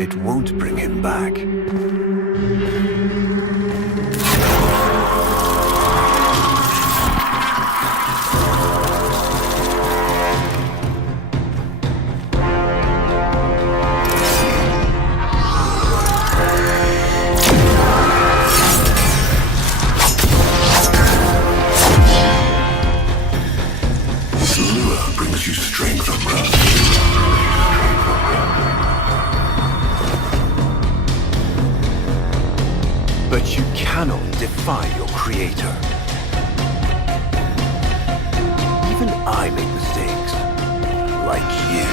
It won't bring him back. Lure brings you strength from rust. But you cannot defy your creator. Even I make mistakes. Like you.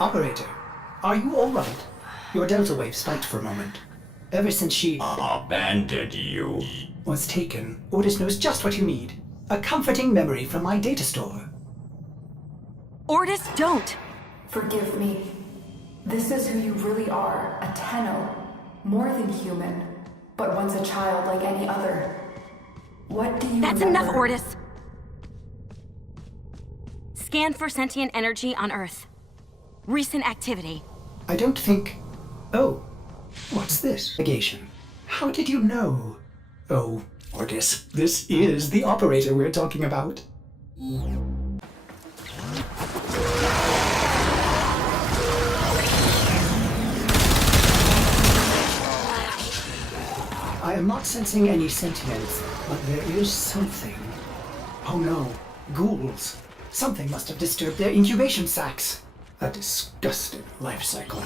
Operator, are you all right? Your delta wave spiked for a moment. Ever since she Abandoned you. was taken, Ordis knows just what you need. A comforting memory from my data store. Ordis, don't! Forgive me. This is who you really are, a Tenno. More than human, but once a child like any other. What do you That's remember? enough, Ordis! Scan for sentient energy on Earth. Recent activity. I don't think... Oh, what's this? Negation. How did you know? Oh, Ordis, this is the operator we're talking about. I am not sensing any sentience, but there is something. Oh no, ghouls. Something must have disturbed their incubation sacs. A disgusting life cycle.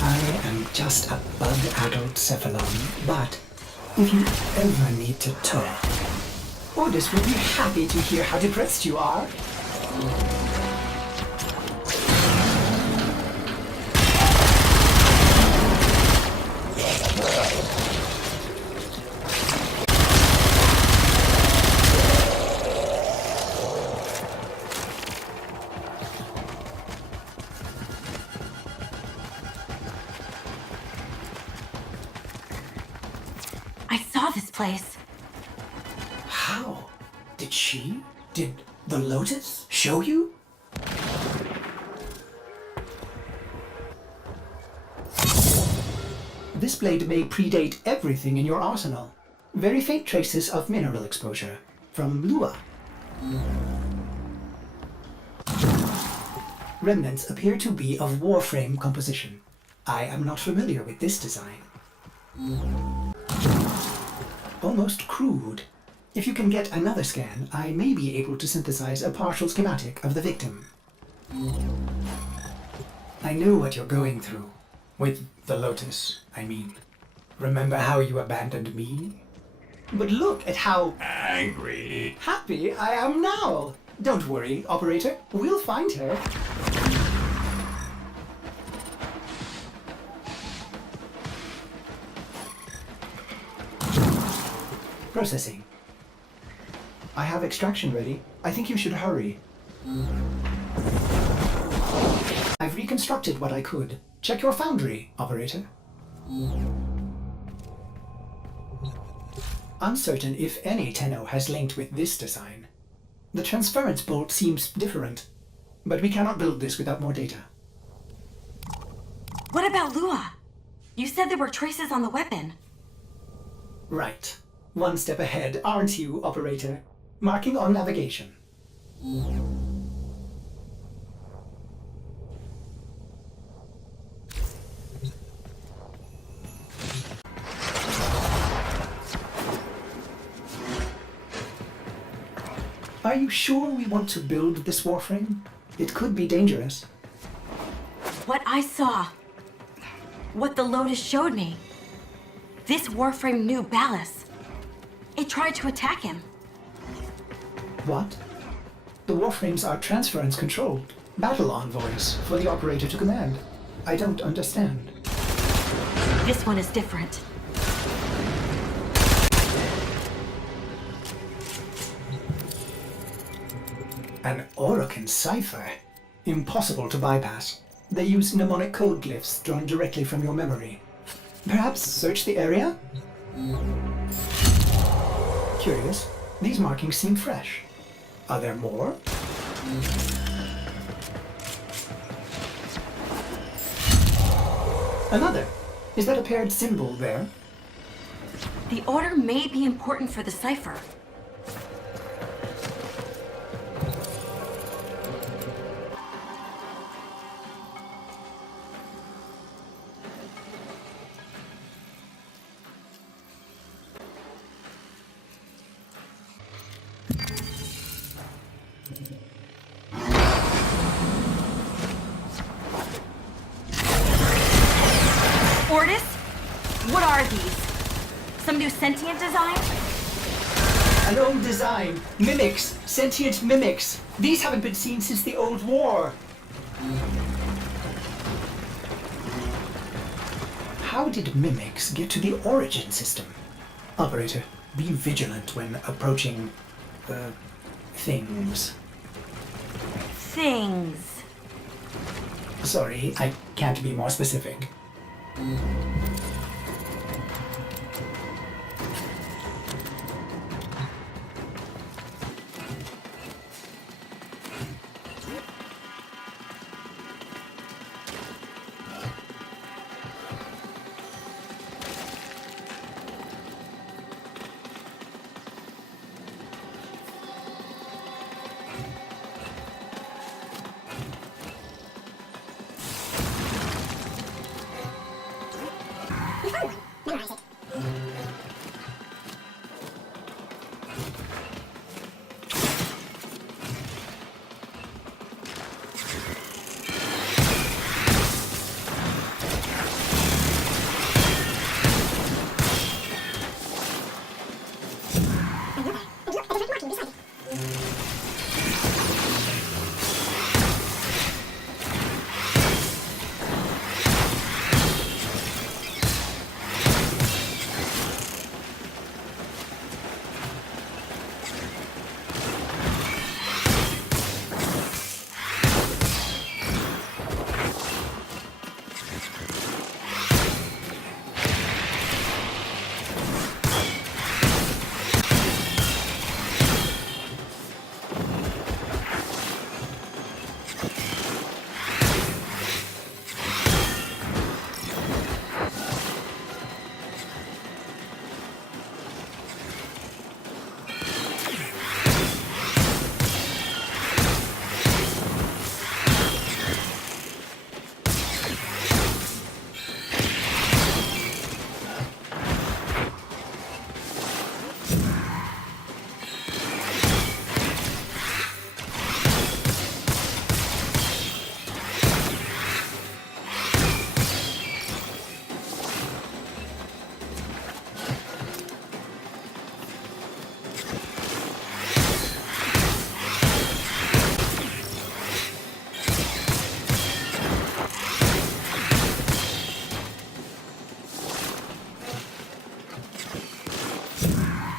I am just a bug-addled cephalon, but if you ever need to talk, Ordis will be happy to hear how depressed you are. I saw this place. How? Did the Lotus show you? This blade may predate everything in your arsenal. Very faint traces of mineral exposure from Lua. Remnants appear to be of Warframe composition. I am not familiar with this design. Almost crude. If you can get another scan, I may be able to synthesize a partial schematic of the victim. I know what you're going through. With the Lotus, I mean. Remember how you abandoned me? But look at how Angry. happy I am now! Don't worry, operator. We'll find her. Processing. I have extraction ready. I think you should hurry. I've reconstructed what I could. Check your foundry, operator. Uncertain if any Tenno has linked with this design. The transference bolt seems different, but we cannot build this without more data. What about Lua? You said there were traces on the weapon. Right. One step ahead, aren't you, operator? Marking on navigation. Are you sure we want to build this Warframe? It could be dangerous. What I saw. What the Lotus showed me. This Warframe knew Ballas. It tried to attack him. What? The Warframes are transference controlled. Battle envoys for the operator to command. I don't understand. This one is different. An Orokin cipher? Impossible to bypass. They use mnemonic code glyphs drawn directly from your memory. Perhaps search the area? Curious. These markings seem fresh. Are there more? Another. Is that a paired symbol there? The order may be important for the cipher. Ortis? What are these? Some new sentient design? An old design. Mimics. Sentient mimics. These haven't been seen since the old war. How did mimics get to the origin system? Operator, be vigilant when approaching, things. Things. Sorry, I can't be more specific.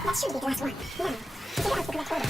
That should be the last one. Now, to figure out the correct order.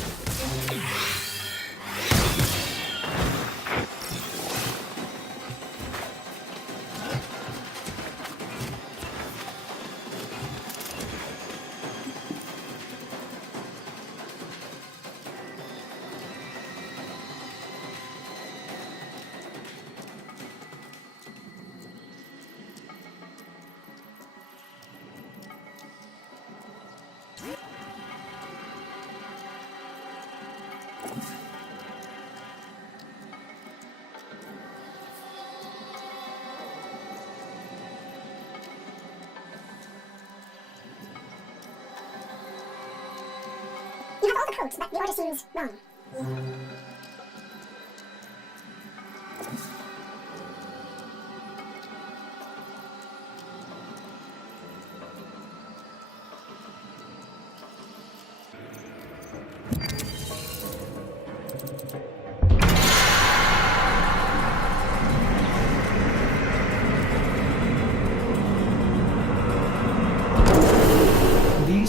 You have all the codes, but the order seems wrong.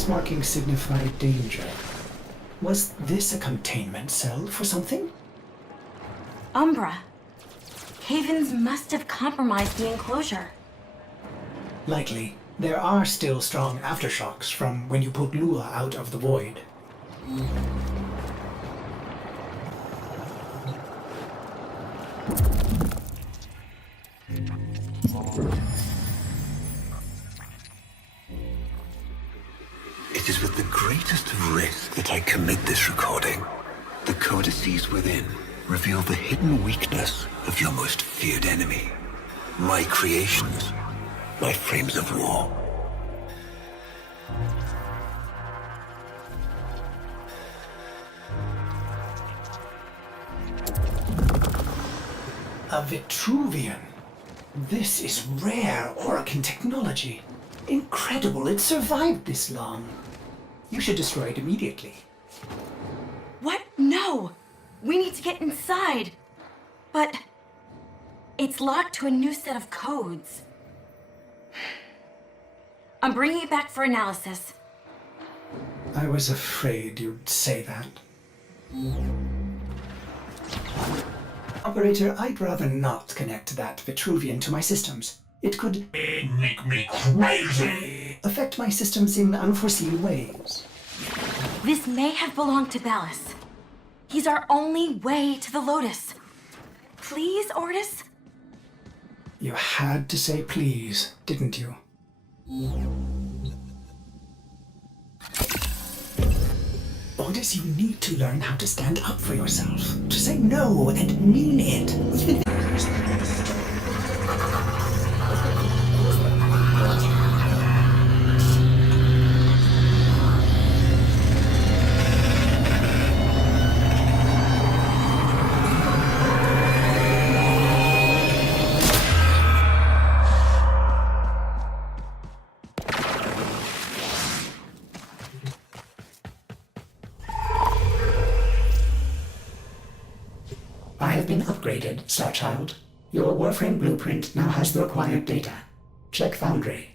These markings signify danger. Was this a containment cell for something? Umbra. Havens must have compromised the enclosure. Likely. There are still strong aftershocks from when you put Lua out of the void. It is with the greatest of risk that I commit this recording. The codices within reveal the hidden weakness of your most feared enemy. My creations, my frames of war. A Vitruvian. This is rare Orokin technology. Incredible it survived this long. You should destroy it immediately. What? No! We need to get inside. But it's locked to a new set of codes. I'm bringing it back for analysis. I was afraid you'd say that. Operator, I'd rather not connect that Vitruvian to my systems. It could Make me crazy. affect my systems in unforeseen ways. This may have belonged to Ballas. He's our only way to the Lotus. Please, Ortis? You had to say please, didn't you? Otis, you need to learn how to stand up for yourself. To say no and mean it. Even I have been upgraded, Starchild. Your Warframe blueprint now has the required data. Check Foundry.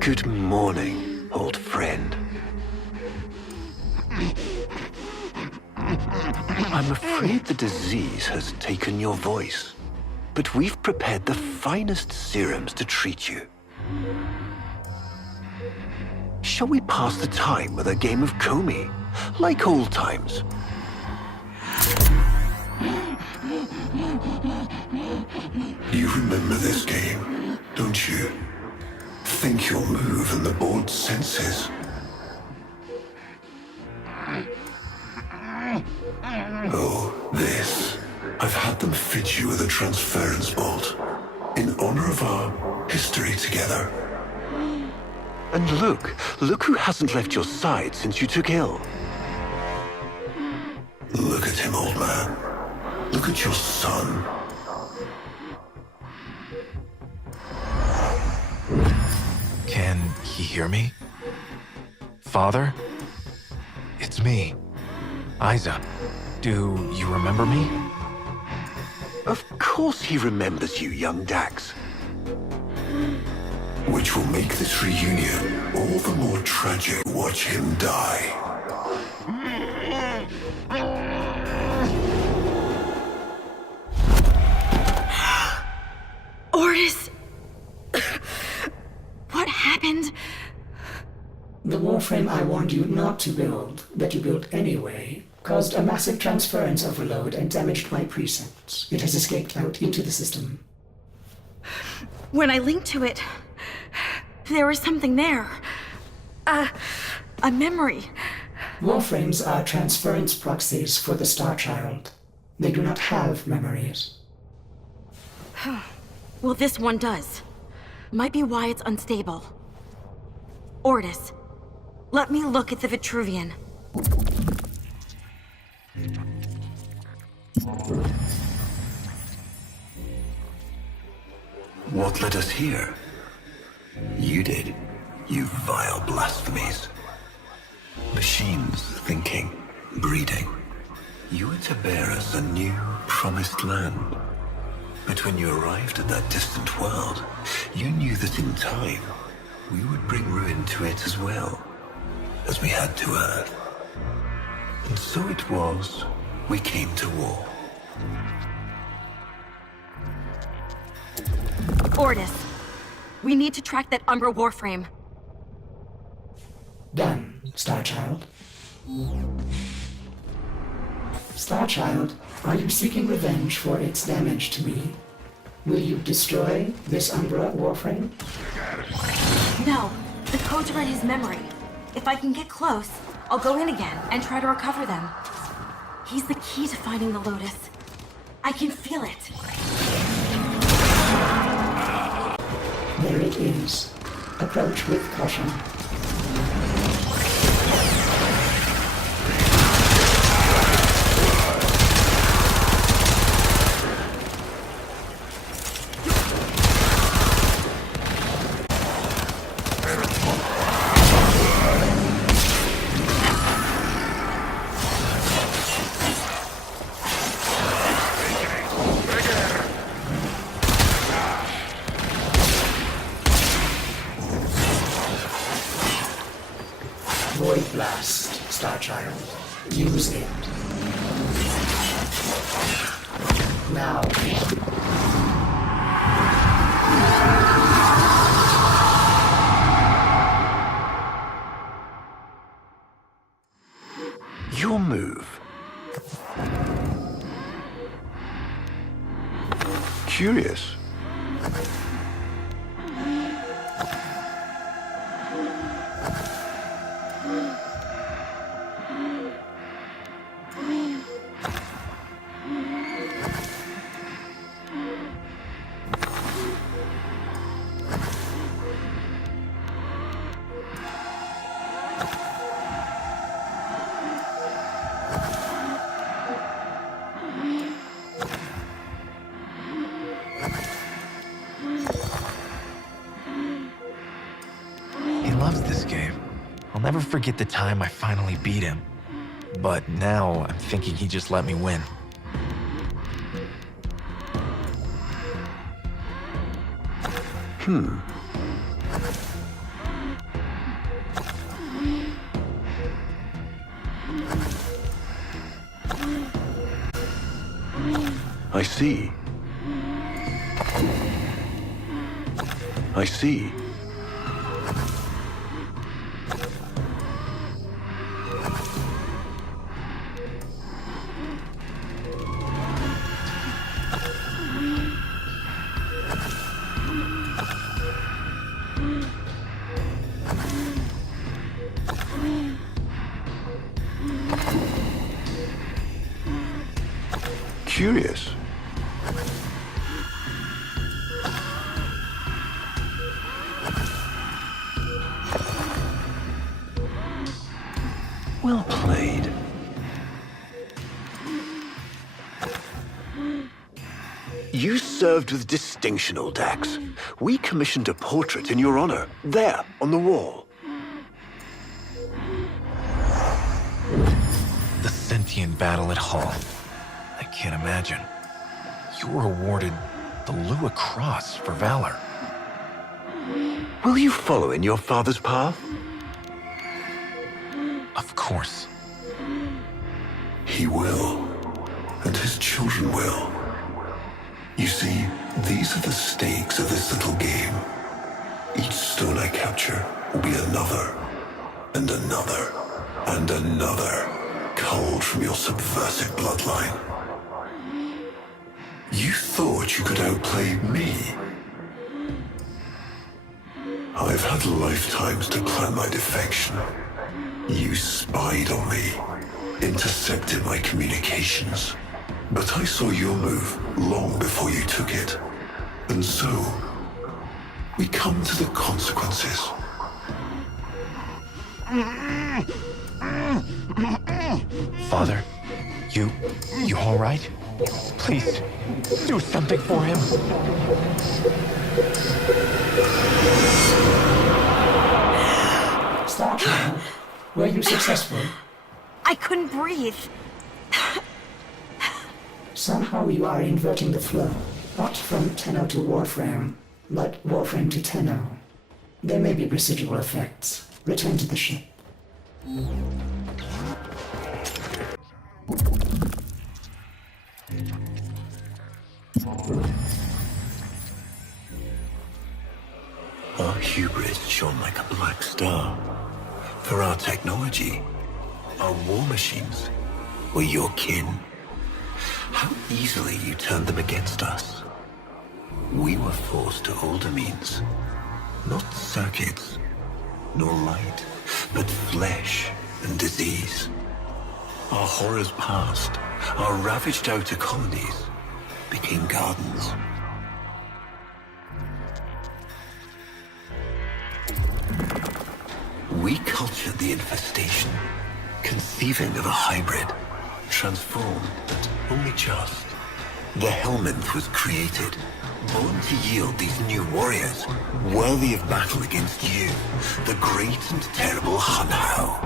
Good morning, old friend. I'm afraid the disease has taken your voice, but we've prepared the finest serums to treat you. Shall we pass the time with a game of Comey, like old times? You remember this game, don't you? Think you'll move and the board senses. Oh, this. I've had them fit you with a transference bolt in honor of our history together. And look who hasn't left your side since you took ill. Look at him, old man. Look at your son. Can he hear me? Father? It's me, Isa. Do you remember me? Of course he remembers you, young Dax. Which will make this reunion all the more tragic. Watch him die. Ordis! What happened? The Warframe I warned you not to build, that you built anyway, caused a massive transference overload and damaged my precepts. It has escaped out into the system. When I linked to it, there was something there. A memory. Warframes are transference proxies for the Star Child. They do not have memories. Well, this one does. Might be why it's unstable. Ordis, let me look at the Vitruvian. What led us here? You did, you vile blasphemies. Machines thinking, breeding. You were to bear us a new, promised land. But when you arrived at that distant world, you knew that in time, we would bring ruin to it as well, as we had to Earth. And so it was, we came to war. Ordis, we need to track that Umbra Warframe. Done, Starchild. Starchild, are you seeking revenge for its damage to me? Will you destroy this Umbra Warframe? No, the codes are in his memory. If I can get close, I'll go in again and try to recover them. He's the key to finding the Lotus. I can feel it. There it is. Approach with caution. Void Blast, Starchild. Use it. Now. Your move. Curious. He loves this game. I'll never forget the time I finally beat him. But now I'm thinking he just let me win. I see. I see. Curious. Well played. You served with distinction, old Dax. We commissioned a portrait in your honor, there, on the wall. The sentient battle at Hall. I can't imagine. you were awarded the Lua Cross for valor. Will you follow in your father's path? Of course. He will, and his children will. You see, these are the stakes of this little game. Each stone I capture will be another, and another, and another, culled from your subversive bloodline. You thought you could outplay me? I've had lifetimes to plan my defection. You spied on me, intercepted my communications. But I saw your move long before you took it. And so, we come to the consequences. Father, you all right? Please, do something for him. Star Child, were you successful? I couldn't breathe. Somehow you are inverting the flow. Not from Tenno to Warframe, but Warframe to Tenno. There may be residual effects. Return to the ship. Our hubris shone like a black star. For our technology, our war machines were your kin. How easily you turned them against us. We were forced to older means. Not circuits, nor light, but flesh and disease. Our horrors passed. Our ravaged outer colonies became gardens. We cultured the infestation, conceiving of a hybrid, transformed, but only just. The Helminth was created, born to yield these new warriors, worthy of battle against you, the great and terrible Hunhow.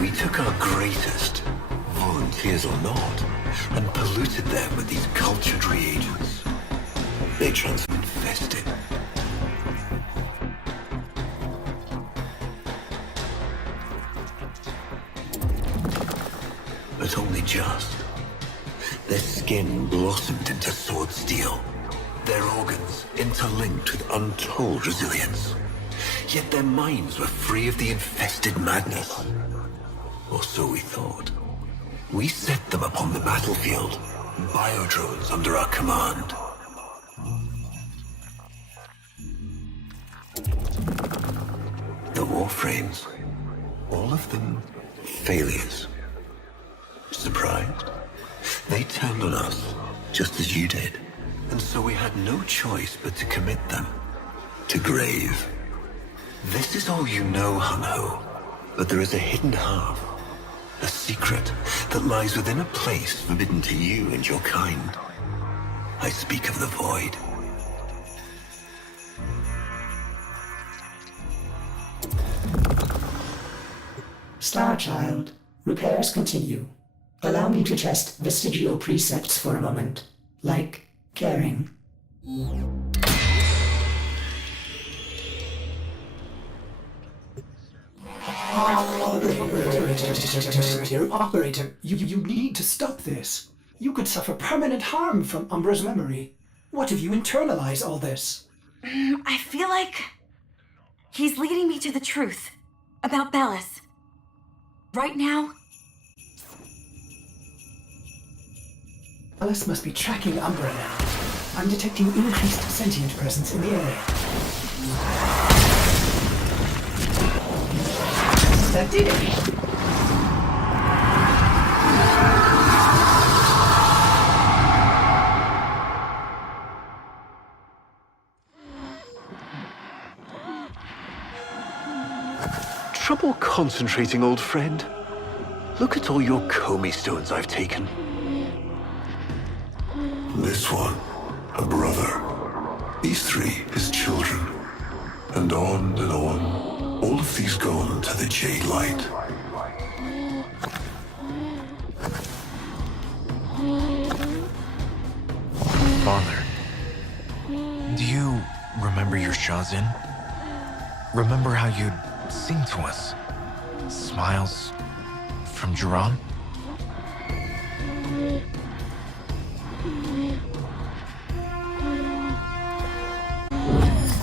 We took our greatest, volunteers or not, and polluted them with these cultured reagents. They infested. But only just. Their skin blossomed into sword steel. Their organs interlinked with untold resilience. Yet their minds were free of the infested madness. Or so we thought. We set them upon the battlefield, biodrones under our command. The Warframes, all of them failures. Surprised? They turned on us, just as you did. And so we had no choice but to commit them to grave. This is all you know, Hunho, but there is a hidden half, a secret that lies within a place forbidden to you and your kind. I speak of the Void. Star Child, repairs continue. Allow me to test vestigial precepts for a moment, like caring. Operator, you need to stop this. You could suffer permanent harm from Umbra's memory. What if you internalize all this? I feel like he's leading me to the truth about Bellis. Right now, Alice must be tracking Umbra now. I'm detecting increased sentient presence in the area. That did it! Trouble concentrating, old friend? Look at all your Comey stones I've taken. This one, a brother. These three, his children. And on, all of these gone to the Jade Light. Father, do you remember your Shazin? Remember how you'd sing to us? Smiles from Jiran?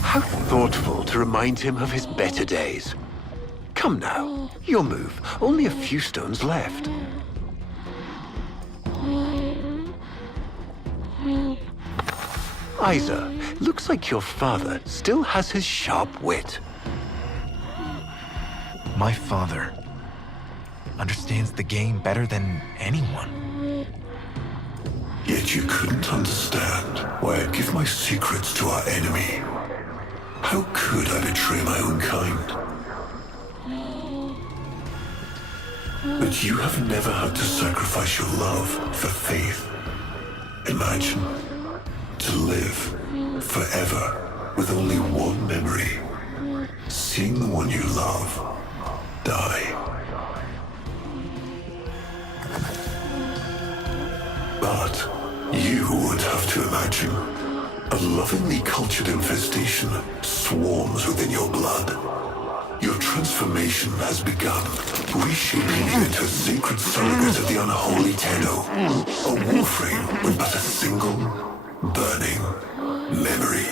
How thoughtful to remind him of his better days. Come now, your move. Only a few stones left. Isa, looks like your father still has his sharp wit. My father understands the game better than anyone. Yet you couldn't understand why I'd give my secrets to our enemy. How could I betray my own kind? But you have never had to sacrifice your love for faith. Imagine to live forever with only one memory. Seeing the one you love die. But you would have to imagine a lovingly cultured infestation swarms within your blood. Your transformation has begun, reshaping you into a sacred surrogate of the unholy Tenno. A Warframe with but a single, burning memory.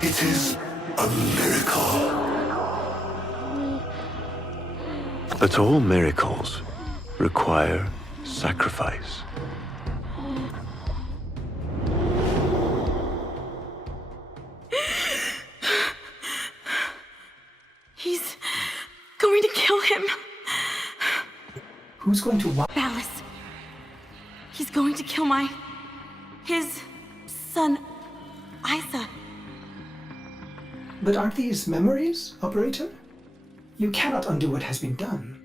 It is a miracle. But all miracles require sacrifice. He's going to kill him. Who's going to what? Ballas. He's going to kill his son, Isa. But aren't these memories, Operator? You cannot undo what has been done.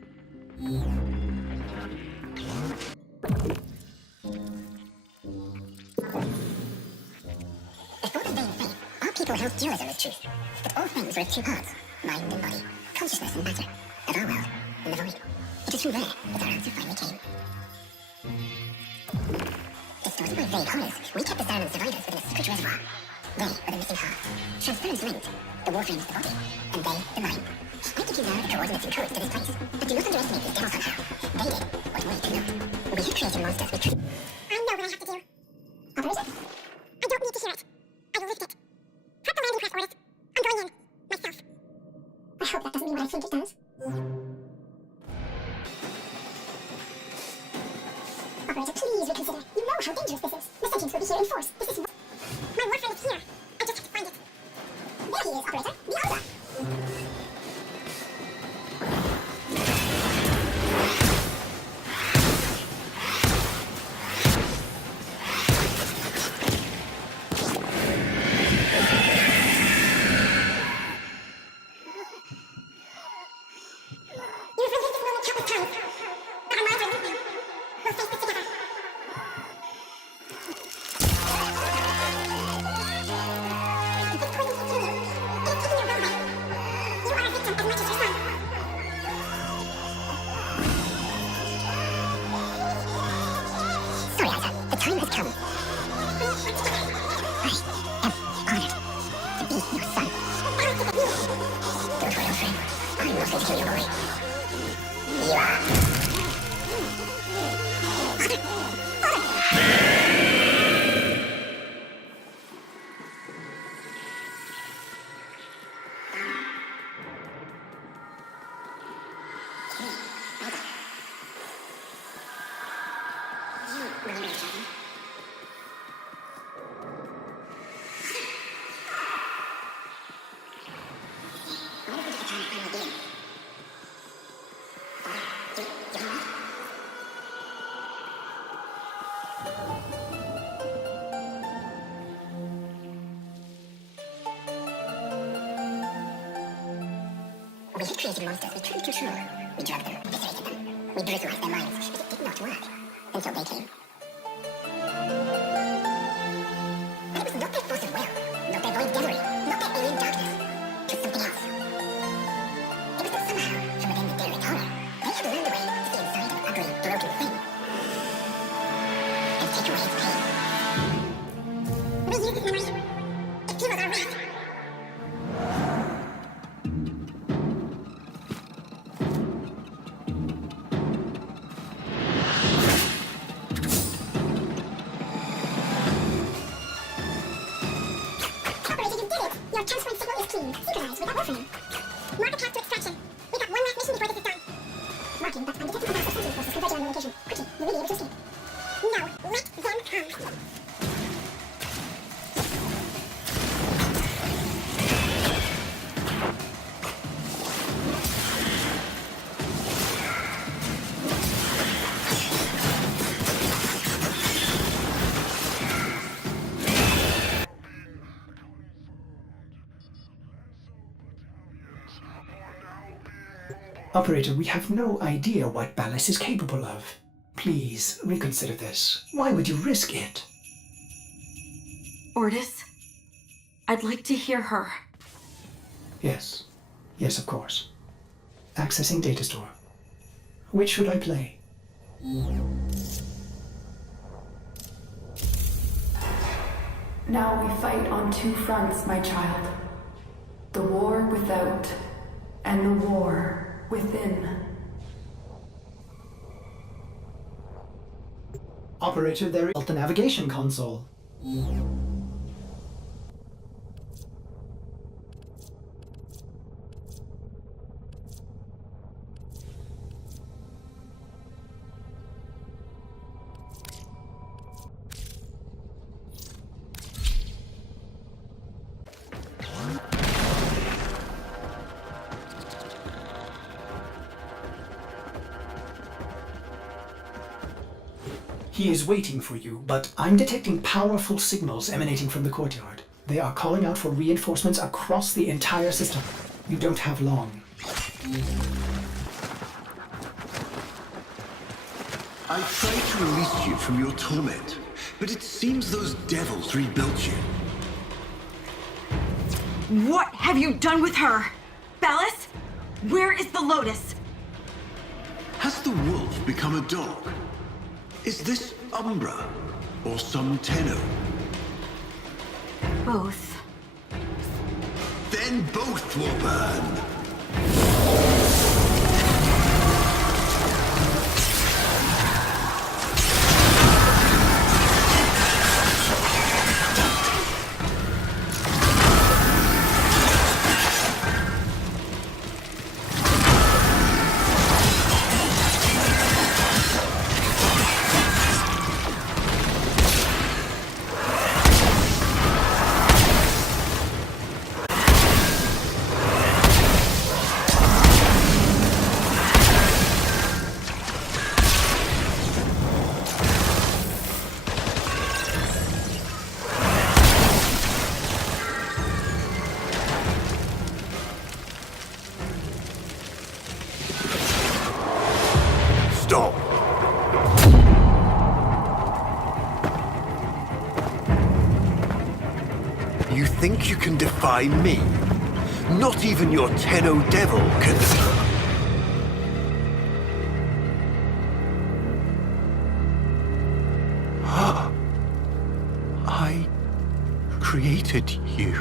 Before the vain faith, our people held dualism as truth, that all things were of two parts, mind and body, consciousness and matter, of our world and the void. It is from there that our answer finally came. Distorted by vague horrors, we kept the Saruman's survivors within a secret reservoir. They were the missing half. Transference linked, the Warframe is the body, and they the mind. I give you now the coordinates and codes to this place, but do not underestimate these devils somehow. They did what we could not. We have created monsters with truth. I know what I have to do. Operator? I don't need to hear it. I will lift it. Prep the landing craft orders. I'm going in. Myself. I hope that doesn't mean what I think it does. Operator, please reconsider. You know how dangerous this is. The sentience will be here in force. This is... My Warframe is here. I just have to find it. There he is, Operator. The other. You've relived this moment countless times. But our minds are linked now. We'll face this together. This poison is killing you. It is taking your will away. You are a victim as much as your son. Sorry, Isa. The time has come. I am honored to be your son. Don't worry, old friend. I'm not going to kill your boy. You are. Remember each other? What if we took the time to finally be in? Do you want that? We had created monsters we couldn't control. We drugged them, eviscerated them. We brutalized their minds, but it did not work. Until they came. But it was not their force of will, not their void devilry, not their alien darkness. It was something else. It was that somehow, from within the derelict horror, they had learned a way to see inside is clean, synchronized with that Warframe. Mark the path to extraction. We've got one last mission before this is done. Marking, but I'm detecting hostile sentry forces converging on your location. Quickly, you may be able to escape. Now, let them come. Operator, we have no idea what Ballas is capable of. Please, reconsider this. Why would you risk it? Ordis, I'd like to hear her. Yes. Yes, of course. Accessing data store. Which should I play? Now we fight on two fronts, my child. The war without, and the war within. Operator, there is the navigation console. He is waiting for you, but I'm detecting powerful signals emanating from the courtyard. They are calling out for reinforcements across the entire system. You don't have long. I tried to release you from your torment, but it seems those devils rebuilt you. What have you done with her? Ballas? Where is the Lotus? Has the wolf become a dog? Is this Umbra or some Tenno? Both. Then both will burn. Stop! You think you can defy me? Not even your Tenno devil can. I created you.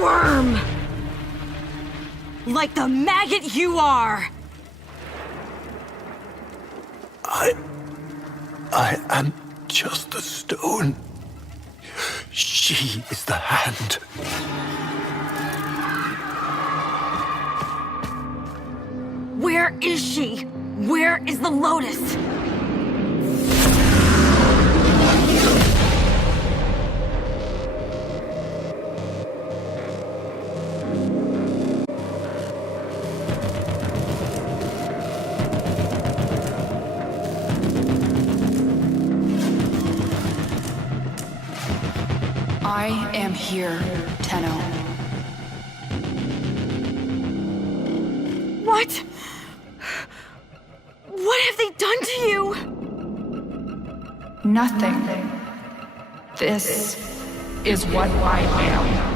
Worm! Like the maggot you are! I am just the stone. She is the hand. Where is she? Where is the Lotus? I am here, Tenno. What? What have they done to you? Nothing. This is what I am.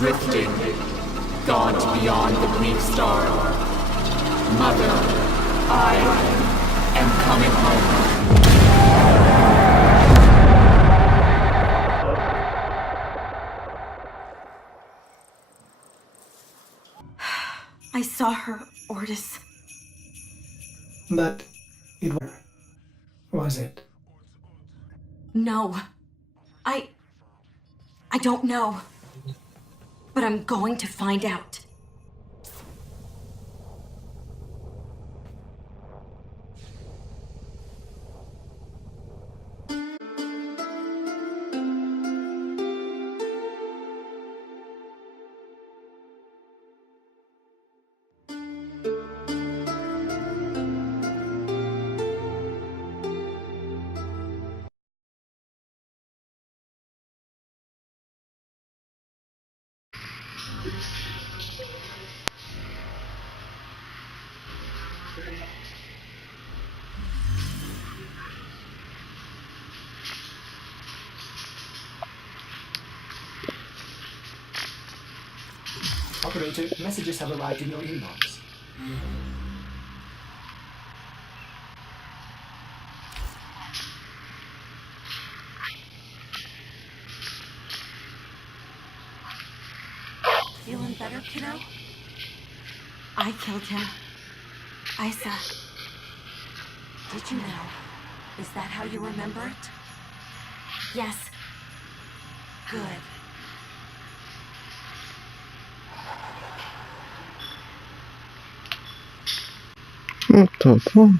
drifting, gone beyond the Greek star. Mother, I am coming home. I saw her, Ortis. But it was it? No. I don't know. But I'm going to find out. Operator, messages have arrived in your inbox. Feeling better, kiddo? I killed him. Isa. Did you know? Is that how you remember it? Yes. Good. Tá bom.